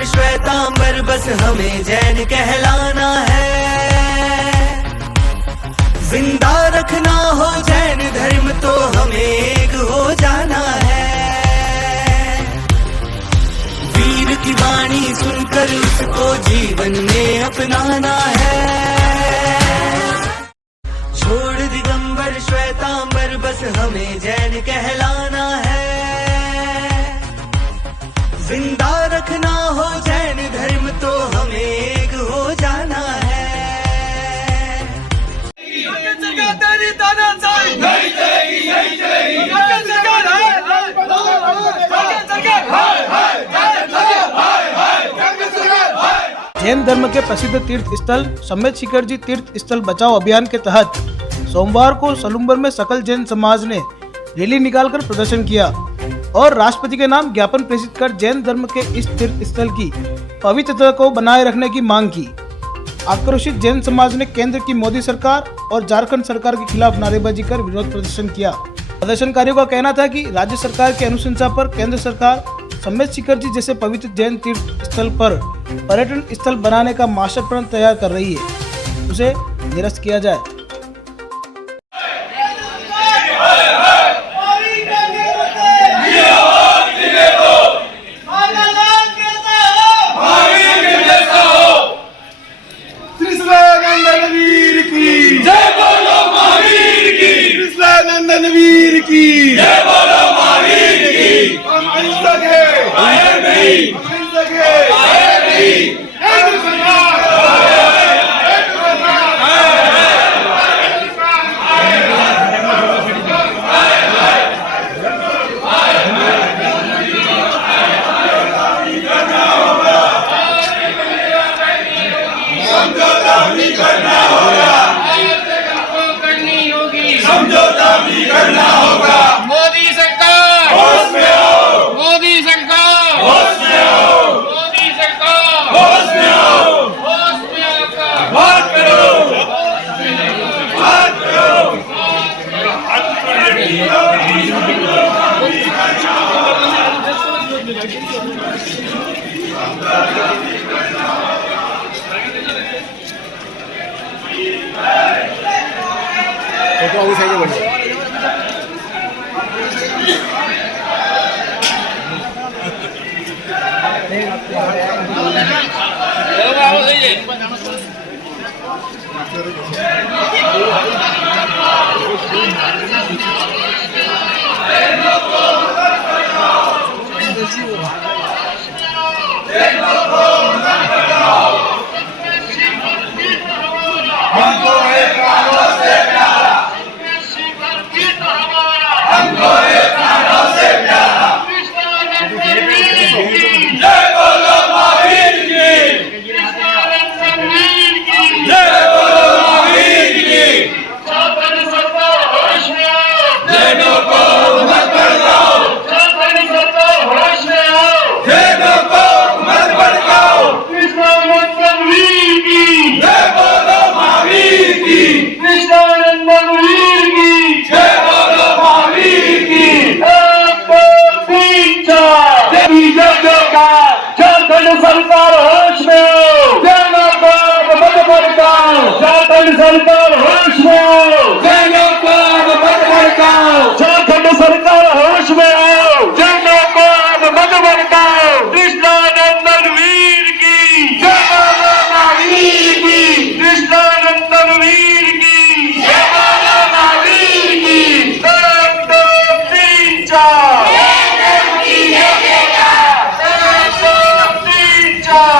दिगंबर श्वेतांबर बस हमें जैन कहलाना है। जिंदा रखना हो जैन धर्म तो हमें एक हो जाना है। वीर की वाणी सुनकर उसको जीवन में अपनाना है। छोड़ दिगंबर श्वेतांबर बस हमें जैन कहलाना है। जिंदा रखना हो जैन धर्म तो हमें एक हो जाना है। सरकार तेरी तानाशाही नहीं चलेगी, नहीं चलेगी। सरकार जैन धर्म के प्रसिद्ध तीर्थ स्थल समेत शिखर जी तीर्थ स्थल बचाओ अभियान के तहत सोमवार को सलुम्बर में सकल जैन समाज ने रैली निकालकर प्रदर्शन किया और राष्ट्रपति के नाम ज्ञापन प्रेषित कर जैन धर्म के इस तीर्थ स्थल की पवित्रता को बनाए रखने की मांग की। आक्रोशित जैन समाज ने केंद्र की मोदी सरकार और झारखंड सरकार के खिलाफ नारेबाजी कर विरोध प्रदर्शन किया। प्रदर्शनकारियों का कहना था कि राज्य सरकार की अनुशंसा पर केंद्र सरकार समेत शिखर जी जैसे पवित्र जैन तीर्थ स्थल पर पर्यटन स्थल बनाने का मास्टर प्लान तैयार कर रही है, उसे निरस्त किया जाए। वीर की जय बोलो महावीर की। हम अहिंसक हैं, कायर नहीं, हम अहिंसक हैं, कायर नहीं। केंद्र सरकार समझौता भी करना होगा, समझौता भी करना होगा। मोदी सरकार होश में आओ, मोदी सरकार होश में आओ, मोदी सरकार होश में आओ। होश में आकर बात करो, बात करो। हमको एक प्राणों से प्यारा, हमको एक प्राणों से प्यारा। जय बोलो महावीर की, जय बोलो महावीर की। जैनों को मत भड़काओ, जैनों को मत भड़काओ। जय बोलो महावीर की, जय बोलो महावीर की। झारखंड सरकार होश में आओ, जैनों को मत भड़काओ। झारखंड सरकार होश में आओ, जैनों को मत भड़काओ। झारखंड सरकार होश में आओ, जैनों को मत भड़काओ। कृष्णानंदन वीर की, जय बोलो महावीर की, कृष्णानंदन वीर की, जय बोलो महावीर की। 1 2 3 4 1 2 3 4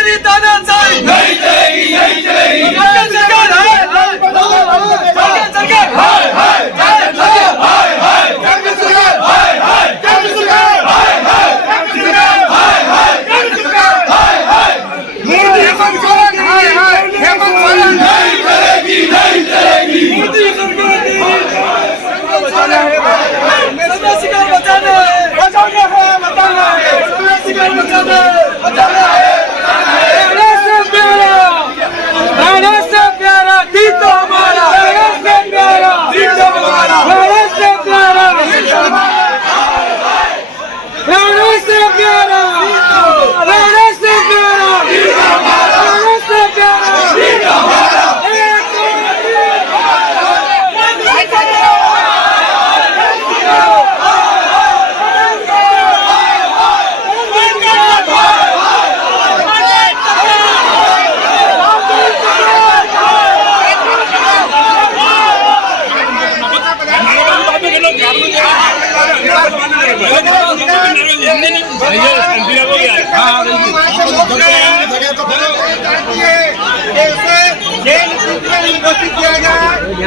तेरी तानाशाही नहीं चलेगी, नहीं चलेगी। कांग्रेस सरकार हाय हाय कांग्रेस सरकार हाय हाय कांग्रेस सरकार हाय हाय कांग्रेस सरकार हाय हाय कांग्रेस सरकार हाय हाय कांग्रेस सरकार हाय हाय कांग्रेस सरकार हाय हाय मोदी सरकार हाय हाय हेमंत सोरेन नहीं चलेगी, नहीं चलेगी। मोदी सरकार बचाना है समय शिकार बचाना है बचाना है बचाना है समय शिकार बचाना है बचाना है भारत से प्यारा दिल तो हमारा भारत से प्यारा दिल तो हमारा भारत से प्यारा दिल तो हमारा भारत से प्यारा भारत से प्यारा दिल तो हमारा भारत से प्यारा दिल तो हमारा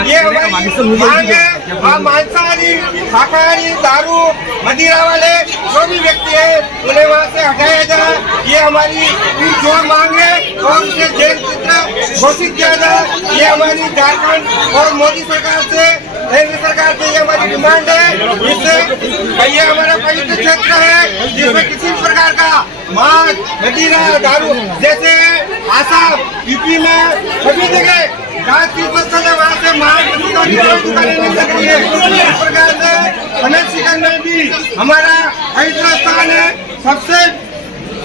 ये हमारी मांग है। हम मांसाहारी शाकाहारी दारू मदिरा वाले जो भी व्यक्ति है उन्हें वहाँ से हटाया जाए, ये हमारी जोर मांग है और उसे जेल चित्र घोषित किया जाए। ये हमारी झारखंड और मोदी सरकार से केंद्र सरकार से ये हमारी डिमांड है। इससे ये हमारा पवित्र क्षेत्र है जिसमें किसी भी प्रकार का मांस मदिरा दारू जैसे आसाम यूपी में सभी जगह जात की उपस्थित है, वहाँ से मांस मदिरा की कोई दुकानें नहीं लग रही है। इस प्रकार से समय शिखर में भी हमारा पवित्र स्थान है। सबसे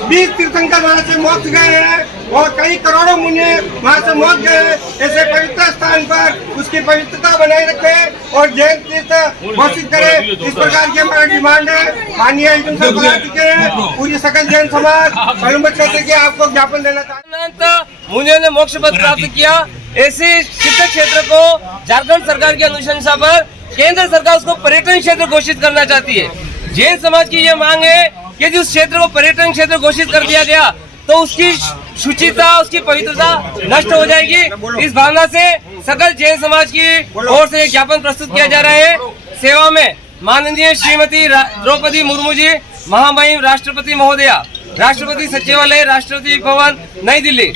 20 तीर्थंकर वहाँ से मोक्ष गए हैं और कई करोड़ों मुनि वहाँ से मोक्ष गए हैं। ऐसे पवित्र स्थान पर उसकी पवित्रता बनाए रखे और जैन तीर्थ घोषित करे, इस प्रकार की हमारा डिमांड है। माननीय पहुंच चुके हैं पूरी सकल जैन समाज सलूम्बर क्षेत्र के आपको ज्ञापन देना चाहते हैं। मुनियों ने मोक्ष पद प्राप्त किया, ऐसे सिद्ध क्षेत्र को झारखंड सरकार की अनुशंसा पर केंद्र सरकार उसको पर्यटन क्षेत्र घोषित करना चाहती है। जैन समाज की यह मांग है कि यदि उस क्षेत्र को पर्यटन क्षेत्र घोषित कर दिया गया तो उसकी शुचिता उसकी पवित्रता नष्ट हो जाएगी। इस भावना से सकल जैन समाज की ओर से ज्ञापन प्रस्तुत किया जा रहा है। सेवा में माननीय श्रीमती द्रौपदी मुर्मू जी, महामहिम राष्ट्रपति महोदया, राष्ट्रपति सचिवालय, राष्ट्रपति भवन नई दिल्ली,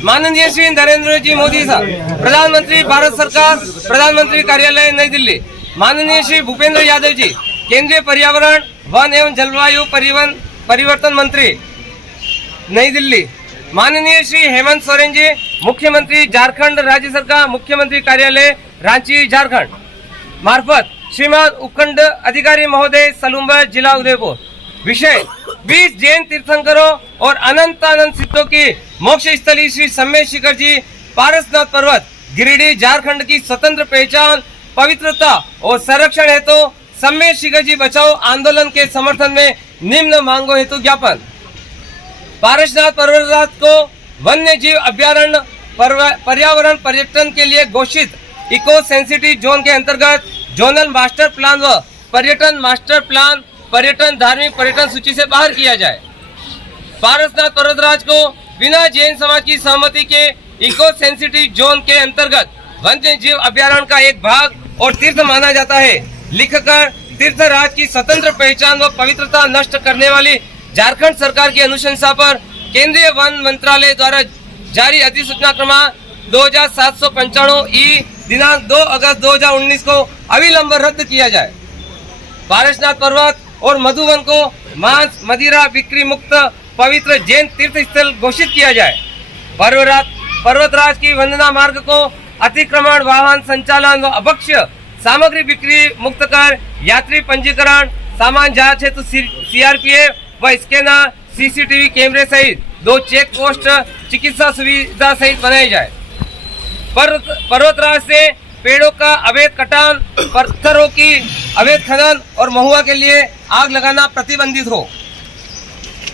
माननीय श्री नरेंद्र जी मोदी साहब, प्रधानमंत्री भारत सरकार, प्रधानमंत्री कार्यालय नई दिल्ली, माननीय श्री भूपेंद्र यादव जी, केंद्रीय पर्यावरण वन एवं जलवायु परिवर्तन मंत्री नई दिल्ली, माननीय श्री हेमंत सोरेन जी, मुख्यमंत्री झारखंड राज्य सरकार, मुख्यमंत्री कार्यालय रांची झारखंड मार्फत श्रीमान उपखंड अधिकारी महोदय सलूम्बर जिला उदयपुर। विषय 20 जैन तीर्थंकरों और अनंत सिद्धों की मोक्ष स्थली श्री सम्मेद शिखर जी पारसनाथ पर्वत गिरिडीह झारखंड की स्वतंत्र पहचान, पवित्रता और संरक्षण हेतु तो सम्मेद शिखर जी बचाओ आंदोलन के समर्थन में निम्न मांगों हेतु ज्ञापन। पारसनाथ पर्वत को वन्य जीव अभ्यारण्य पर्यावरण पर्यटन के लिए घोषित इको सेंसिटिव जोन के अंतर्गत जोनल मास्टर प्लान व पर्यटन मास्टर प्लान पर्यटन धार्मिक पर्यटन सूची से बाहर किया जाए। पारसनाथ पर्वतराज को बिना जैन समाज की सहमति के इको सेंसिटिव जोन के अंतर्गत वन्य जीव अभ्यारण्य का एक भाग और तीर्थ माना जाता है लिखकर तीर्थराज की स्वतंत्र पहचान व पवित्रता नष्ट करने वाली झारखंड सरकार की अनुशंसा पर केंद्रीय वन मंत्रालय द्वारा जारी अधिसूचना क्रमांक 2795 ई दिनांक 2 अगस्त 2019 को अविलंब रद्द किया जाए। पारसनाथ पर्वत और मधुवन को मांस मदिरा बिक्री मुक्त पवित्र जैन तीर्थ स्थल घोषित किया जाए। पर्वतराज की वंदना मार्ग को अतिक्रमण वाहन संचालन व अभक्ष्य सामग्री बिक्री मुक्त कर यात्री पंजीकरण सामान जांच हेतु सीआरपीएफ व स्कैनर सीसीटीवी कैमरे सहित 2 चेक पोस्ट चिकित्सा सुविधा सहित बनाई जाए। पर्वतराज से पेड़ों का अवैध कटान, पत्थरों की अवैध खनन और महुआ के लिए आग लगाना प्रतिबंधित हो,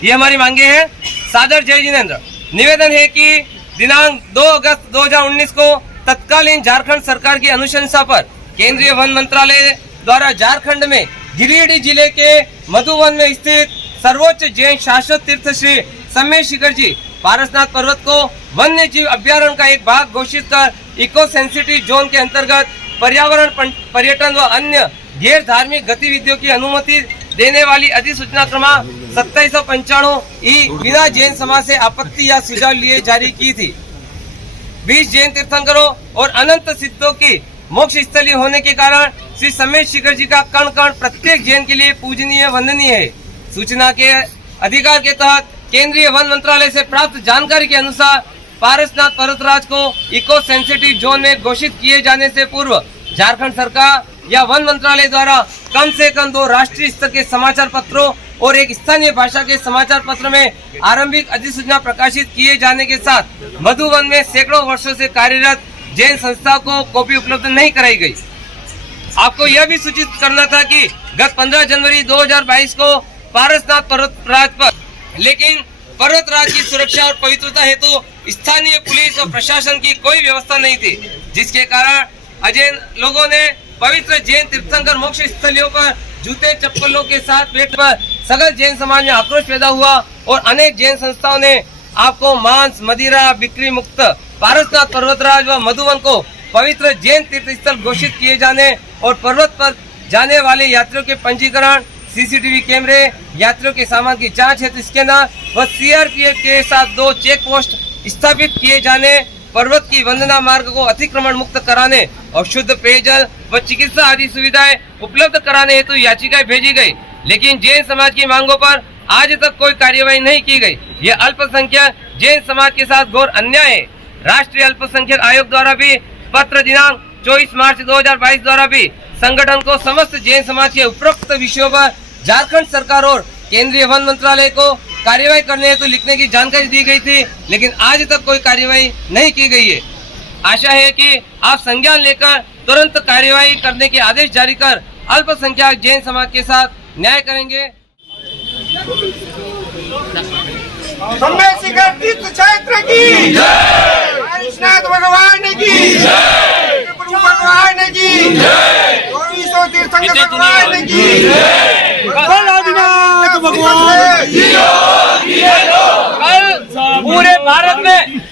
ये हमारी मांगे हैं। सादर जय जिनेंद्र। निवेदन है कि दिनांक 2 अगस्त 2019 को तत्कालीन झारखंड सरकार की अनुशंसा पर केंद्रीय वन मंत्रालय द्वारा झारखंड में गिरिडीह जिले के मधुवन में स्थित सर्वोच्च जैन शाश्वत तीर्थ श्री सम्मेद शिखर जी पारसनाथ पर्वत को वन्य जीव अभ्यारण्य का एक भाग घोषित कर इको सेंसिटिव जोन के अंतर्गत पर्यावरण पर्यटन व अन्य गैर धार्मिक गतिविधियों की अनुमति देने वाली अधिसूचना क्रमांक 2795 ई बिना जैन समाज से आपत्ति या सुझाव लिए जारी की थी। 20 जैन तीर्थंकरों और अनंत सिद्धों की मोक्ष स्थली होने के कारण श्री सम्मेद शिखर जी का कण कण प्रत्येक जैन के लिए पूजनीय वंदनीय है। सूचना के अधिकार के तहत केंद्रीय वन मंत्रालय से प्राप्त जानकारी के अनुसार पारसनाथ पर्वतराज को इको सेंसिटिव जोन में घोषित किए जाने से पूर्व झारखंड सरकार या वन मंत्रालय द्वारा कम से कम 2 राष्ट्रीय स्तर के समाचार पत्रों और एक स्थानीय भाषा के समाचार पत्र में आरंभिक अधिसूचना प्रकाशित किए जाने के साथ मधुवन में सैकड़ों वर्षों से कार्यरत जैन संस्था को कॉपी उपलब्ध नहीं कराई गई। आपको यह भी सूचित करना था कि गत 15 जनवरी 2022 को पारसनाथ पर्वतराज पर लेकिन पर्वतराज की सुरक्षा और पवित्रता हेतु स्थानीय पुलिस और प्रशासन की कोई व्यवस्था नहीं थी, जिसके कारण अजैन लोगों ने पवित्र जैन तीर्थंकर मोक्ष स्थलियों पर जूते चप्पलों के साथ बैठ पर सगल जैन समाज में आक्रोश पैदा हुआ और अनेक जैन संस्थाओं ने आपको मांस मदिरा बिक्री मुक्त पारसनाथ पर्वतराज व मधुवन को पवित्र जैन तीर्थ स्थल घोषित किए जाने और पर्वत पर जाने वाले यात्रियों के पंजीकरण, सीसीटीवी कैमरे, यात्रियों के सामान की जांच हेतु स्कैनर व सीआरपीएफ के साथ 2 चेक पोस्ट स्थापित किए जाने, पर्वत की वंदना मार्ग को अतिक्रमण मुक्त कराने और शुद्ध पेयजल व चिकित्सा आदि सुविधाएं उपलब्ध कराने हेतु याचिकाएं भेजी गई, लेकिन जैन समाज की मांगों पर आज तक कोई कार्यवाही नहीं की गई। यह अल्पसंख्यक जैन समाज के साथ घोर अन्याय है। राष्ट्रीय अल्पसंख्यक आयोग द्वारा भी पत्र दिनांक 24 मार्च 2022 द्वारा भी संगठन को समस्त जैन समाज के उपरोक्त विषयों पर झारखंड सरकार और केंद्रीय वन मंत्रालय को कार्यवाही करने हेतु लिखने की जानकारी दी गई थी, लेकिन आज तक कोई कार्यवाही नहीं की गई है। आशा है कि आप संज्ञान लेकर तुरंत कार्यवाही करने के आदेश जारी कर अल्पसंख्यक जैन समाज के साथ न्याय करेंगे। सम्मेद शिखर तीर्थ क्षेत्र की जय, पारसनाथ भगवान की जय, प्रभु भगवान की जय, 2400 तीर्थंकर भगवान की जय, आदिनाथ भगवान की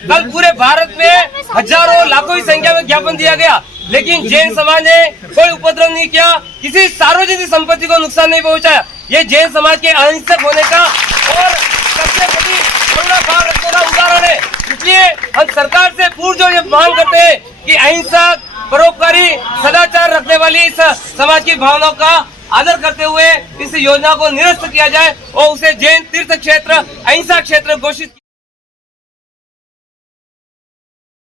कल पूरे भारत में हजारों लाखों की संख्या में ज्ञापन दिया गया, लेकिन जैन समाज ने कोई उपद्रव नहीं किया, किसी सार्वजनिक संपत्ति को नुकसान नहीं पहुंचाया। ये जैन समाज के अहिंसक होने का और सबसे बड़ी करुणा भाव रखने का उदाहरण है। इसलिए हम सरकार से पुरजोर ये मांग करते हैं कि अहिंसक, परोपकारी, सदाचार रखने वाली इस समाज की भावनाओं का आदर करते हुए इस योजना को निरस्त किया जाए और उसे जैन तीर्थ क्षेत्र अहिंसा क्षेत्र घोषित